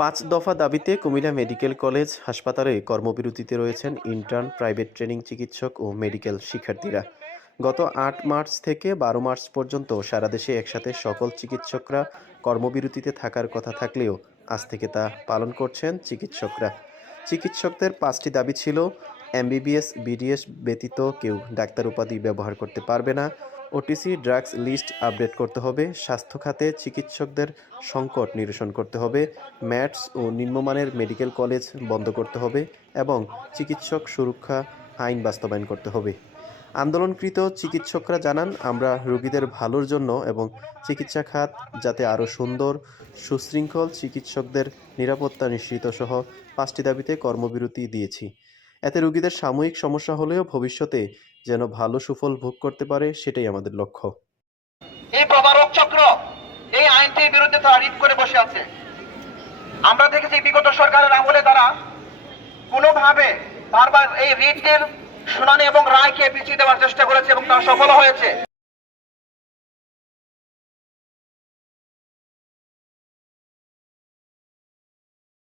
পাঁচ দফা দাবিতে কুমিল্লা মেডিকেল কলেজ হাসপাতালে কর্মবিরতিতে রয়েছেন ইন্টার্ন, প্রাইভেট ট্রেনিং চিকিৎসক ও মেডিকেল শিক্ষার্থীরা। গত আট মার্চ থেকে বারো মার্চ পর্যন্ত সারা দেশে একসাথে সকল চিকিৎসকরা কর্মবিরতিতে থাকার কথা থাকলেও আজ থেকে তা পালন করছেন চিকিৎসকরা। চিকিৎসকদের পাঁচটি দাবি ছিল, এমবিবিএস, বিডিএস ব্যতীত কেউ ডাক্তার উপাধি ব্যবহার করতে পারবে না ওটিসি ড্রাগস লিস্ট আপডেট করতে হবে, স্বাস্থ্য খাতে চিকিৎসকদের সংকট নিরসন করতে হবে, ম্যাটস ও নিম্নমানের মেডিকেল কলেজ বন্ধ করতে হবে এবং চিকিৎসক সুরক্ষা আইন বাস্তবায়ন করতে হবে। আন্দোলনকৃত চিকিৎসকরা জানান, আমরা রোগীদের ভালোর জন্য এবং চিকিৎসা খাত যাতে আরও সুন্দর, সুশৃঙ্খল চিকিৎসকদের নিরাপত্তা নিশ্চিত সহ পাঁচটি দাবিতে কর্মবিরতি দিয়েছি। এতে রুগীদের সাময়িক সমস্যা হলেও ভবিষ্যতে যেন ভালো সুফল ভোগ করতে পারে, সেটাই আমাদের লক্ষ্য। এই প্রবারক চক্র এই আইনটির বিরুদ্ধে তারা রিট করে বসে আছে। আমরা দেখেছি বিগত সরকারের আমলে তারা কোনোভাবে বারবার এই রিটের শুনানি এবং রায়কে পিছিয়ে দেওয়ার চেষ্টা করেছে এবং তারা সফল হয়েছে।